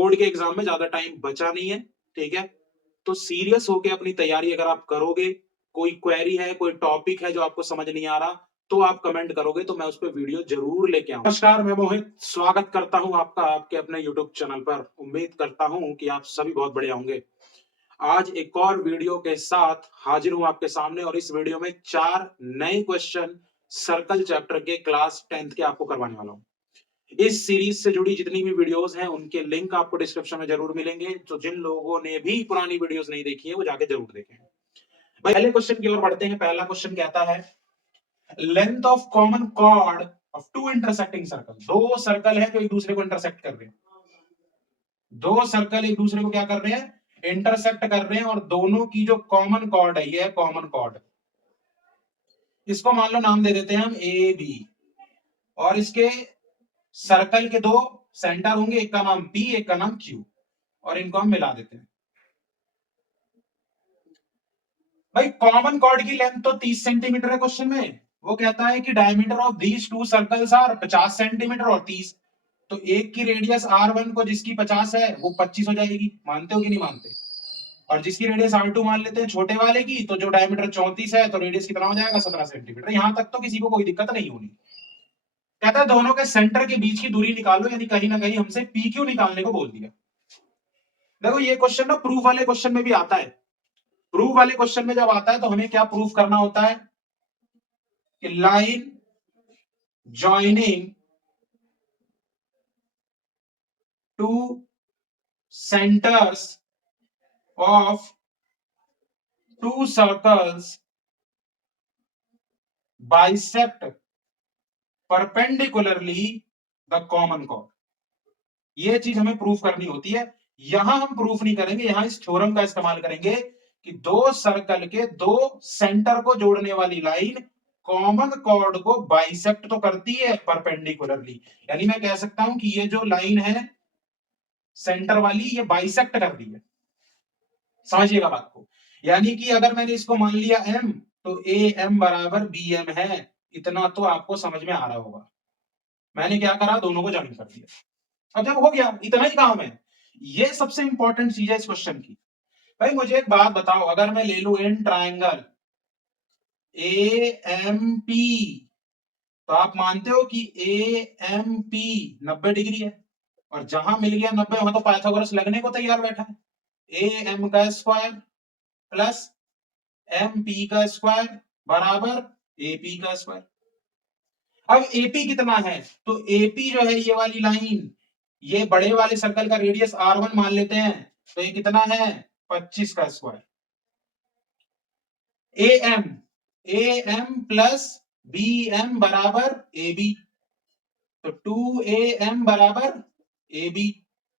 Board के exam में ज्यादा टाइम बचा नहीं है, ठीक है। तो सीरियस होके अपनी तैयारी अगर आप करोगे, कोई क्वेरी है, कोई टॉपिक है जो आपको समझ नहीं आ रहा, तो आप कमेंट करोगे तो मैं उस पर वीडियो जरूर लेके आऊंगा। नमस्कार, मैं मोहित स्वागत करता हूं आपका आपके अपने यूट्यूब चैनल पर। उम्मीद करता हूं कि आप सभी बहुत बढ़िया होंगे। आज एक और वीडियो के साथ हाजिर हूं आपके सामने, और इस वीडियो में 4 नए क्वेश्चन सर्कल चैप्टर के क्लास 10th के आपको करवाने वाला हूं। इस सीरीज से जुड़ी जितनी भी वीडियोस हैं उनके लिंक आपको डिस्क्रिप्शन में जरूर मिलेंगे, तो जिन लोगों ने भी पुरानी वीडियोस नहीं देखी है वो जाके जरूर देखें। भाई पहले क्वेश्चन की ओर बढ़ते हैं। पहला क्वेश्चन कहता है, length of common chord of two intersecting circle. दो सर्कल है जो एक दूसरे को इंटरसेक्ट कर रहे हैं। दो सर्कल एक दूसरे को क्या कर रहे हैं? इंटरसेक्ट कर रहे हैं, और दोनों की जो कॉमन कॉर्ड है, ये है कॉमन कॉर्ड। इसको मान लो नाम दे देते हैं हम ए बी, और इसके सर्कल के दो सेंटर होंगे, एक का नाम पी, एक का नाम क्यू, और इनको हम मिला देते हैं। भाई कॉमन कॉर्ड की लेंथ तो 30 सेंटीमीटर है क्वेश्चन में। वो कहता है कि diameter of these two circles are 50 centimetre और 30। तो एक की रेडियस R1 को जिसकी 50 है वो 25 हो जाएगी। मानते हो कि नहीं मानते? और जिसकी रेडियस R2 मान लेते हैं छोटे वाले की, तो जो डायमीटर 34 है तो रेडियस कितना हो जाएगा? 17 सेंटीमीटर। यहां तक तो किसी को कोई दिक्कत नहीं होनी। कहता है दोनों के सेंटर के बीच की दूरी निकालो, यानी कहीं ना कहीं हमसे पी क्यू निकालने को बोल दिया। देखो ये क्वेश्चन ना प्रूफ वाले क्वेश्चन में भी आता है। प्रूफ वाले क्वेश्चन में जब आता है तो हमें क्या प्रूफ करना होता है कि line joining two centres of to circles bisect perpendicularly the common chord. ये चीज हमें प्रूफ करनी होती है। यहां हम प्रूफ नहीं करेंगे, यहां इस थ्योरम का इस्तेमाल करेंगे कि दो सर्कल के दो सेंटर को जोड़ने वाली लाइन कॉमन कॉर्ड को बाइसेक्ट तो करती है परपेंडिकुलरली। यानी मैं कह सकता हूं कि ये जो लाइन है सेंटर वाली, ये बाइसेक्ट कर दी है। समझिएगा बात को। यानी कि अगर मैंने इसको मान लिया m, तो ए एम बराबर बी एम है। इतना तो आपको समझ में आ रहा होगा। मैंने क्या करा? दोनों को ज्वाइन कर दिया। अब जब हो गया, इतना ही काम है। ये सबसे इंपॉर्टेंट चीज है इस क्वेश्चन की। भाई मुझे एक बात बताओ, अगर मैं ले लू in triangle A M P, तो आप मानते हो कि ए एम पी 90 डिग्री है, और जहां मिल गया 90 वहां तो पाइथागोरस लगने को तैयार बैठा है। ए एम का स्क्वायर प्लस एम पी का स्क्वायर बराबर ए पी का स्क्वायर। अब एपी कितना है? तो एपी जो है ये वाली लाइन, ये बड़े वाले सर्कल का रेडियस R1 मान लेते हैं, तो ये कितना है? 25 का square. A M plus B M बराबर ए बी, तो 2am बराबर ए बी,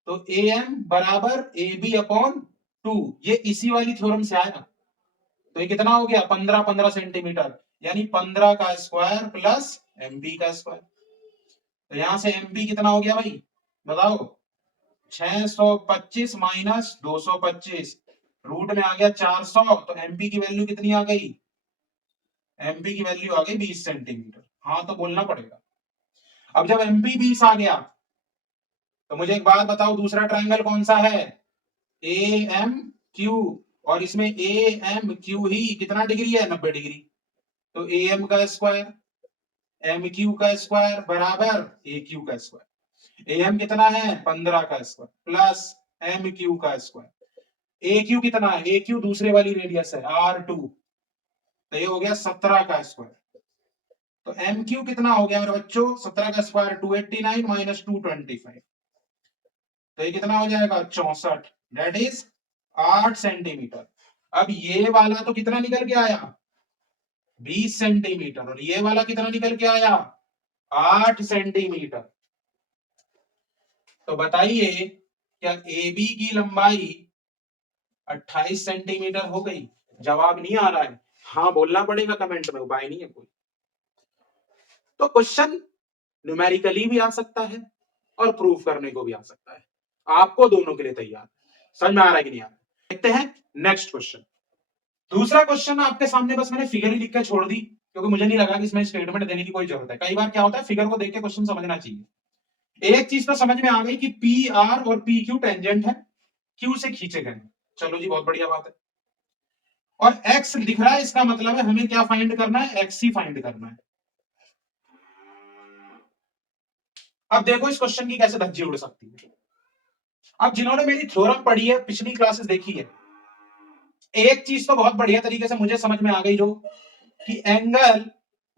तो am बराबर ए बी अपॉन 2। ये इसी वाली थ्योरम से आया। तो ये कितना हो गया? 15 सेंटीमीटर, यानी 15 का स्क्वायर प्लस एमपी का स्क्वायर। तो यहां से एमपी कितना हो गया भाई बताओ? 625 माइनस 225, रूट में आ गया 400। तो एमपी की वैल्यू कितनी आ गई? एमपी की वैल्यू आ गई 20 सेंटीमीटर। हाँ तो बोलना पड़ेगा। अब जब एमपी 20 आ गया, तो मुझे एक बात बताओ, दूसरा ट्रायंगल कौन सा है? ए एम क्यू, और इसमें ए एम क्यू ही कितना डिग्री है? 90 डिग्री। तो ए एम का स्क्वायर एम क्यू का स्क्वायर बराबर ए क्यू का स्क्वायर। ए एम कितना है? 15 का स्क्वायर प्लस एम क्यू का स्क्वायर। ए क्यू कितना है? ए क्यू दूसरे वाली रेडियस है R2, तो ये हो गया 17 का स्क्वायर। तो एम क्यू कितना हो गया मेरे बच्चों? 17 का स्क्वायर 289 माइनस 225, तो ये कितना हो जाएगा? 64, दैट इज 8 सेंटीमीटर। अब ये वाला तो कितना निकल के आया? 20 सेंटीमीटर, और ये वाला कितना निकल के आया? 8 सेंटीमीटर। तो बताइए क्या ए बी की लंबाई 28 सेंटीमीटर हो गई? जवाब नहीं आ रहा है, हाँ बोलना पड़ेगा कमेंट में, उपाय नहीं है कोई। तो क्वेश्चन न्यूमेरिकली भी आ सकता है और प्रूफ करने को भी आ सकता है। आपको दोनों के लिए तैयार। समझ में आ रहा है कि नहीं आ रहा? देखते हैं नेक्स्ट क्वेश्चन। दूसरा क्वेश्चन आपके सामने बस मैंने फिगर ही लिख के छोड़ दी, क्योंकि मुझे नहीं लगा कि इसमें स्टेटमेंट देने की कोई जरूरत है। कई बार क्या होता है, फिगर को देख के क्वेश्चन समझना चाहिए। एक चीज तो समझ में आ गई कि पी आर और पी क्यू टेंजेंट है, क्यू से खींचे गए। चलो जी, बहुत बढ़िया बात है। और एक्स दिख रहा है, इसका मतलब है हमें क्या फाइंड करना है, एक्स ही फाइंड करना है। अब देखो इस क्वेश्चन की कैसे धज्जी उड़ सकती है। अब जिन्होंने मेरी थ्योरम पढ़ी है, पिछली क्लासेस देखी है, एक चीज तो बहुत बढ़िया तरीके से मुझे समझ में आ गई, जो कि angle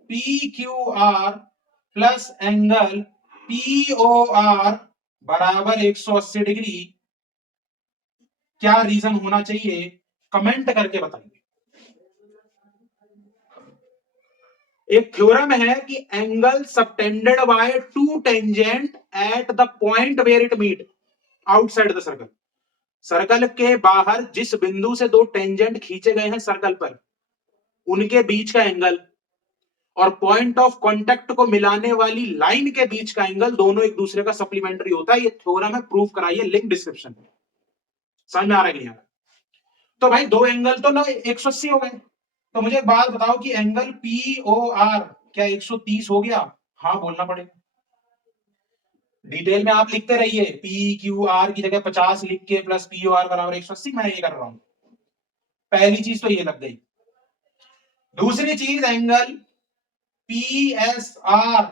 P Q R plus angle P O R बराबर 180 डिग्री, क्या रीजन होना चाहिए, कमेंट करके बताइए। एक थ्योरम है कि angle subtended by two tangent at the point where it meet outside the circle. Circle के बाहर जिस बिंदु से दो टेंजेंट खींचे गए हैं सर्कल पर, उनके बीच का एंगल और पॉइंट ऑफ कांटेक्ट को मिलाने वाली लाइन के बीच का एंगल दोनों एक दूसरे का सप्लीमेंट्री होता है। ये थ्योरम है, प्रूफ कराइए, लिंक डिस्क्रिप्शन में। समझ में आ रहा है कि नहीं आ रहा? तो भाई दो एंगल तो ना 180 हो गए, तो मुझे एक बात बताओ कि एंगल पी ओ आर क्या 130 हो गया? हाँ बोलना पड़ेगा। डिटेल में आप लिखते रहिए, पी क्यू आर की जगह 50 लिख के प्लस पी ओ आर बराबर 180, मैं ये कर रहा हूं। पहली चीज तो ये लग गई। दूसरी चीज, एंगल पी एस आर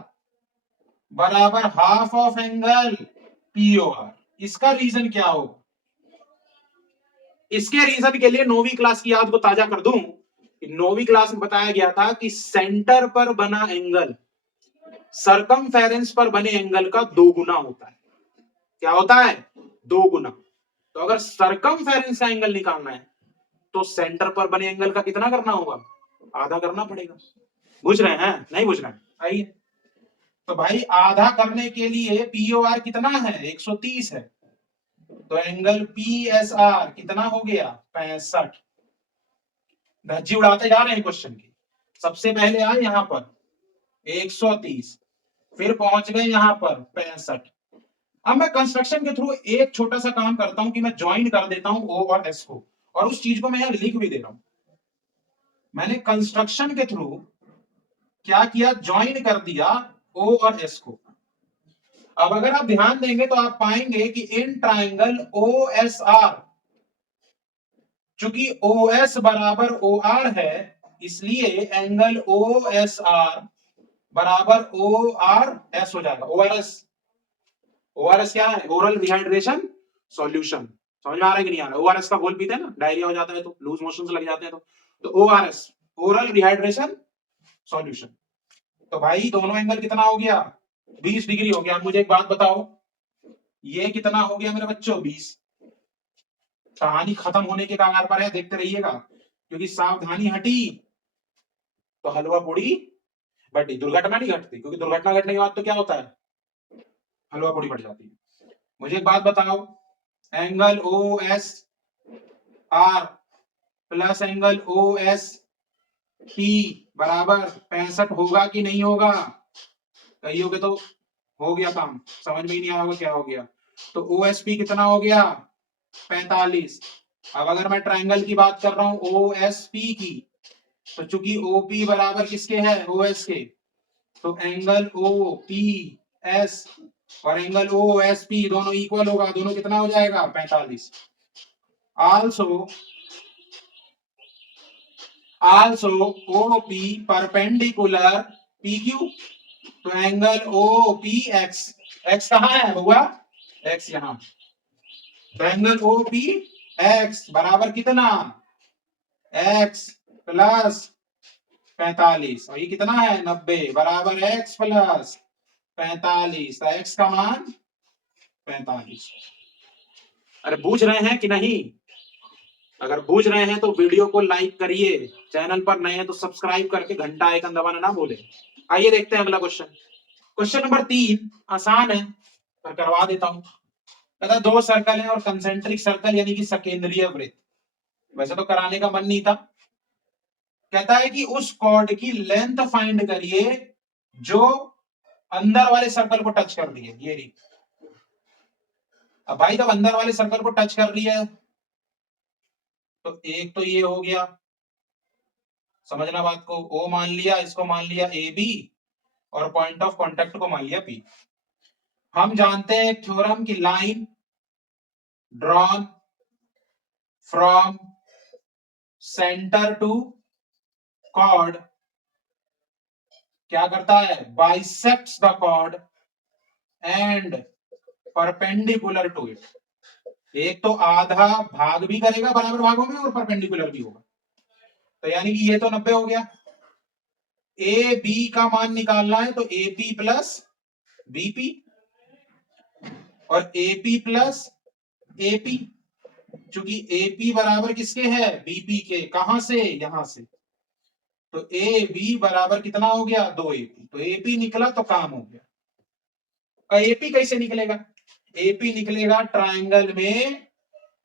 बराबर half of angle P O R. इसका रीजन क्या हो? इसके रीजन के लिए 9वीं क्लास की याद को ताजा कर दूं। 9वीं क्लास में बताया गया था कि सेंटर पर बना एंगल सरकमफेरेंस पर बने एंगल का 2 गुना होता है। क्या होता है? 2 गुना। तो अगर सरकमफेरेंस का एंगल निकालना है तो सेंटर पर बने एंगल का कितना करना होगा? आधा करना पड़ेगा। बुझ रहे हैं? नहीं बुझ रहे हैं? आइए, तो भाई आधा करने के लिए पीओआर कितना है? 130 है, तो एंगल पी एस आर कितना हो गया? 65। धज्जी उड़ाते जा रहे हैं क्वेश्चन की। सबसे पहले आए यहां पर 130, फिर पहुंच गए यहां पर 65। अब मैं कंस्ट्रक्शन के थ्रू एक छोटा सा काम करता हूं कि मैं ज्वाइन कर देता हूं ओ और एस को, और उस चीज को मैं यहां लिख भी दे रहा हूं। मैंने कंस्ट्रक्शन के थ्रू क्या किया? ज्वाइन कर दिया ओ और एस को। अब अगर आप ध्यान देंगे तो आप पाएंगे कि in triangle O S R, चूंकि ओ एस बराबर ओ आर है, इसलिए एंगल ओ एस आर बराबर ओ आर एस हो जाएगा। O R S, O R S क्या है? Oral rehydration solution. समझ में आ रहा है कि नहीं आ रहा? ओ आर एस का घोल पीते हैं ना, डायरिया हो जाता है तो, लूज मोशन लग जाते हैं तो O R S, oral rehydration solution. तो भाई दोनों एंगल कितना हो गया? 20 डिग्री हो गया। मुझे एक बात बताओ, ये कितना हो गया मेरे बच्चों? 20। कहानी खत्म होने के कगार पर है, देखते रहिएगा, क्योंकि सावधानी हटी तो हलवा पूड़ी बटी। दुर्घटना नहीं घटती, क्योंकि दुर्घटना घटने के बाद तो क्या होता है? हलवा पूड़ी बढ़ जाती है। मुझे एक बात बताओ, angle O S R plus angle O S P बराबर 65 होगा कि नहीं होगा? कहियोगे तो हो गया काम, समझ में ही नहीं आया होगा क्या हो गया। तो ओ एस पी कितना हो गया? 45। अब अगर मैं ट्राइंगल की बात कर रहा हूं ओ एस पी की, तो चूंकि ओपी बराबर किसके है? ओ एस के, तो एंगल ओ पी एस और एंगल ओ एस पी दोनों इक्वल होगा। दोनों कितना हो जाएगा? 45। Also O P perpendicular P Q, तो angle O P X, X कहां है हुआ? एक्स यहां। तो एंगल ओ पी एक्स बराबर कितना? एक्स प्लस 45, और ये कितना है? 90 बराबर एक्स प्लस 45। तो एक्स का मान 45। अरे बूझ रहे हैं कि नहीं? अगर बूझ रहे हैं तो वीडियो को लाइक करिए, चैनल पर नए हैं तो सब्सक्राइब करके घंटा आइकन दबाना ना भूलें। आइए देखते हैं अगला क्वेश्चन। क्वेश्चन नंबर 3 आसान है, पर करवा देता हूं। कहता दो सर्कल है और कंसेंट्रिक सर्कल यानी कि सकेंद्रीय वृत्त। वैसे तो कराने का मन नहीं था। कहता है कि उस कॉर्ड की लेंथ फाइंड करिए जो अंदर वाले सर्कल को टच कर रही है। ये रही। अब भाई जब अंदर वाले सर्कल को टच कर रही है, तो एक तो ये हो गया, समझना बात को, ओ मान लिया, इसको मान लिया ए बी, और पॉइंट ऑफ कांटेक्ट को मान लिया पी। हम जानते हैं थ्योरम की line drawn from centre to chord क्या करता है, bisects the chord and perpendicular to it. एक तो आधा भाग भी करेगा बराबर भागों में और परपेंडिकुलर भी होगा, तो यानी कि ये तो 90 हो गया। ए बी का मान निकालना है तो एपी प्लस बीपी और एपी प्लस एपी, चूंकि एपी बराबर किसके है, बीपी के, कहां से, यहां से, तो ए बी बराबर कितना हो गया, 2 एपी, तो एपी निकला तो काम हो गया। एपी कैसे निकलेगा, एपी निकलेगा ट्राइंगल में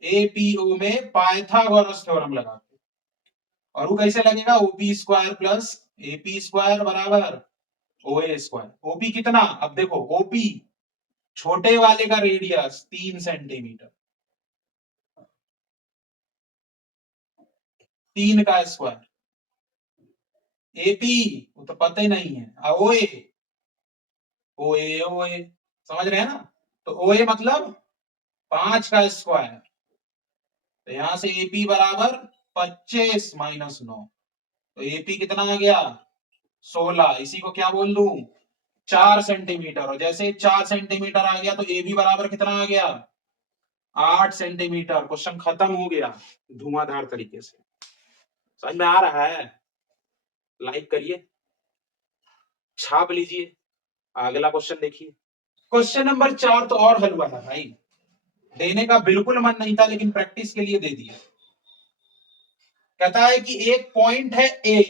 एपीओ में पाइथागोरस थ्योरम लगा के, और वो कैसे लगेगा, OP square plus AP square बराबर ओए स्क्वायर। ओपी कितना, अब देखो ओपी छोटे वाले का रेडियस 3 सेंटीमीटर, 3 का स्क्वायर, एपी वो तो पता ही नहीं है, ओए ओए ओए, समझ रहे हैं ना, तो ओए मतलब 5 का स्क्वायर, तो यहां से एपी बराबर 25 माइनस 9, तो एपी कितना आ गया 16, इसी को क्या बोल दूं 4 सेंटीमीटर, और जैसे 4 सेंटीमीटर आ गया तो ए बी बराबर कितना आ गया 8 सेंटीमीटर। क्वेश्चन खत्म हो गया धुआंधार तरीके से। समझ में आ रहा है, लाइक करिए, छाप लीजिए, अगला क्वेश्चन देखिए। क्वेश्चन नंबर 4 तो और हलवा है भाई, देने का बिल्कुल मन नहीं था लेकिन प्रैक्टिस के लिए दे दिया। कहता है कि एक पॉइंट है ए,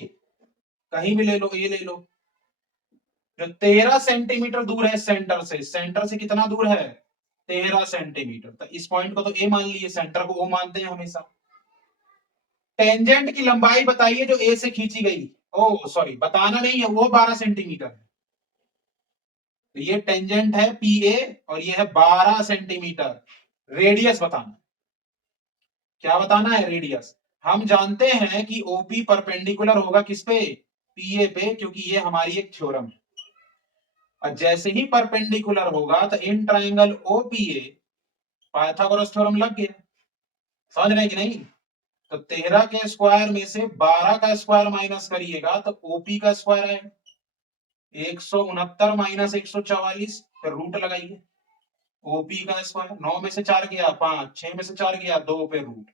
कहीं भी ले लो, ए ले लो, जो 13 सेंटीमीटर दूर है सेंटर से, सेंटर से कितना दूर है 13 सेंटीमीटर, तो इस पॉइंट को तो ए मान लिए, सेंटर को ओ मानते हैं हमेशा। टेंजेंट की लंबाई बताइए जो ए से खींची गई, ओ सॉरी बताना नहीं है, वो 12 सेंटीमीटर है, तो ये टेंजेंट है पी ए और ये है 12 सेंटीमीटर। रेडियस बताना, क्या बताना है, रेडियस। हम जानते हैं कि ओपी परपेंडिकुलर होगा किस पे, पीए पे, क्योंकि ये हमारी एक थ्योरम है, और जैसे ही परपेंडिकुलर होगा तो in triangle OPA Pythagoras theorem लग गया। समझ रहे हैं कि नहीं, तो 13 के स्क्वायर में से 12 का स्क्वायर माइनस करिएगा तो ओपी का स्क्वायर है 169 माइनस 144, फिर रूट लगाइए, ओपी का स्क्वायर 9 में से 4 गया 5, 6 में से 4 गया 2 पे रूट,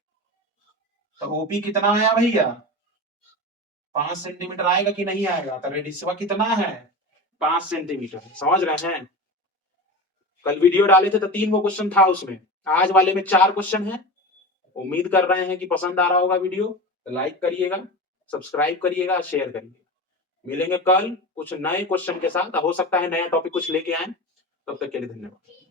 तो ओपी कितना आया भैया 5 सेंटीमीटर आएगा कि नहीं आएगा, तो रेडियस कितना है 5 सेंटीमीटर। समझ रहे हैं, कल वीडियो डाले थे तो 3 गो क्वेश्चन था उसमें, आज वाले में 4 क्वेश्चन है। उम्मीद कर रहे हैं कि पसंद आ रहा होगा वीडियो, तो लाइक करिएगा, सब्सक्राइब करिएगा, शेयर करिएगा। मिलेंगे कल कुछ नए क्वेश्चन के साथ, हो सकता है नया टॉपिक कुछ लेके आए, तब तक के लिए धन्यवाद।